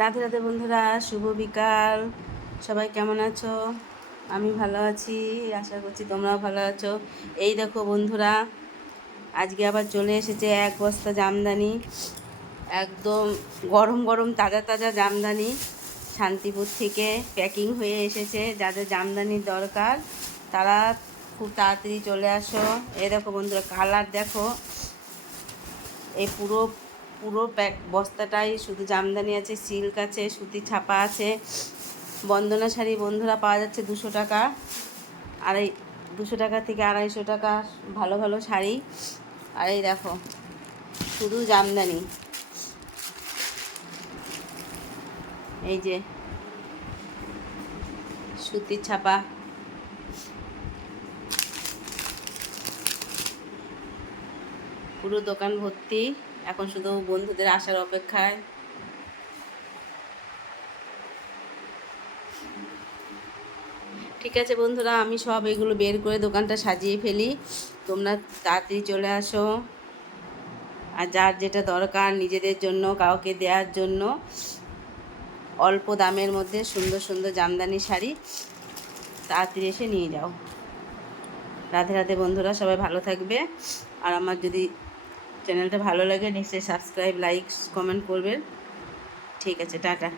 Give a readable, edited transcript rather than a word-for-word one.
রাধে রাধে বন্ধুরা, শুভ বিকাল। সবাই কেমন আছো? আমি ভালো আছি, আশা করছি তোমরাও ভালো আছো। এই দেখো বন্ধুরা, আজকে আবার চলে এসেছে 1 বস্তা জামদানি। একদম গরম গরম তাজা তাজা জামদানি শান্তিপুর থেকে প্যাকিং হয়ে এসেছে। যাদের জামদানির দরকার তারা খুব তাড়াতাড়ি চলে আসো। এই দেখো বন্ধুরা, কালার দেখো। এই পুরো পুরো বস্তাটাই শুধু জামদানি আছে, সিল্ক আছে, সুতি ছাপা আছে। বন্দনা শাড়ি বন্ধুরা পাওয়া যাচ্ছে 200 টাকা, 200 টাকা থেকে 250 টাকা ভালো ভালো শাড়ি। আর এই দেখো শুধু জামদানি, এই যে সুতির ছাপা। পুরো দোকান ভর্তি, এখন শুধু বন্ধুদের আসার অপেক্ষায়। ঠিক আছে বন্ধুরা, আমি সব এগুলো বের করে দোকানটা সাজিয়ে ফেলি, তোমরা তাড়াতাড়ি চলে আসো। আর যার যেটা দরকার নিজেদের জন্য, কাউকে দেওয়ার জন্য, অল্প দামের মধ্যে সুন্দর সুন্দর জামদানি শাড়ি তাড়াতাড়ি এসে নিয়ে যাও। রাধে রাধে বন্ধুরা, সবাই ভালো থাকবে। আর আমার যদি চ্যানেলটা ভালো লাগে নিশ্চয়ই সাবস্ক্রাইব, লাইক, কমেন্ট করবেন। ঠিক আছে, টাটা।